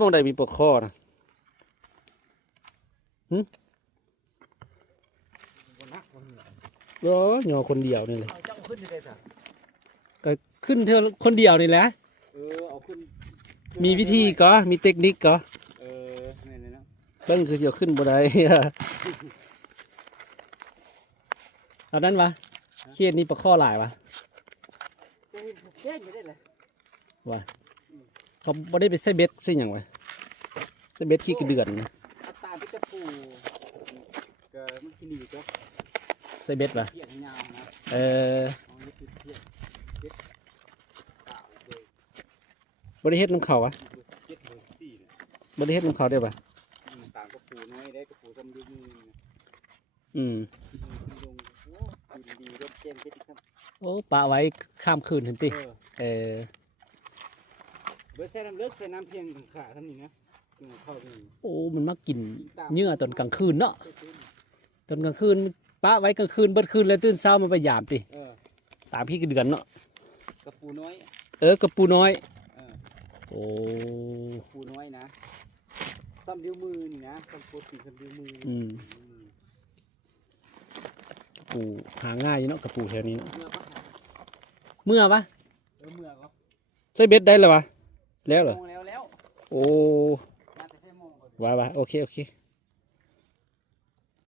มองใดมีปลาข้อนะรอหยอคนเดียวนี่เลยก็ขึ้นเธอคนเดียวนี่แหละเอาขึ้นมีวิธีก็มีเทคนิคก็นี่นะเบิ้งคือจะขึ้นบ่ได้ เอานั้นวะเขียดนี่ปลาข้อหลายวะ เจ๊ไม่ได้เลย ว่าเขาบ่ได้ไปใส่เบ็ดใส่หยังวะใส่เบ็ดขี้กระเดือนนะ เอาตาไปกระปูก็มันกินดีก็ ใส่เบ็ดวะ เทียนยาวนะ เออ เอานี่คือเทียนเจ็ดเก้าเลย บ่ได้เฮ็ดน้ำเขาวะ เจ็ดเลยสี่เนี่ย บ่ได้เฮ็ดน้ำเขาได้ปะ ต่างกระปูน้อยได้กระปูจำดีมือ อืม ลงโอ้กินดีรถเจนเจ็ดอีกครับ โอ้ปะไว้ข้ามคืนถึงติเออ เบอร์ใส่น้ำเลือดใส่น้ำเพียงขาท่านนี้นะเข้าไป โอ้มันมากินเหยื่อตอนกลางคืนเนาะตอนกลางคืนปะไว้กลางคืนเบิดคืนแล้วตื่นเช้ามาไปยามติตามพี่กระเดือนเนาะ กระปูน้อย กระปูน้อยโอ้ ปูน้อยนะซ้ำเดียวมือนี่นะซ้ำโคตรสี่ซ้ำเดียวมือ ปูหาง่ายอยู่เนาะกระปูแถวนี้เนาะ เมื่อปะ เมื่อปะ เมื่อก็ ใส่เบ็ดได้แล้ววะแล้วเหรอ แล้ว โอ้ น่าจะใช่โมงก่อน ว่าโอเค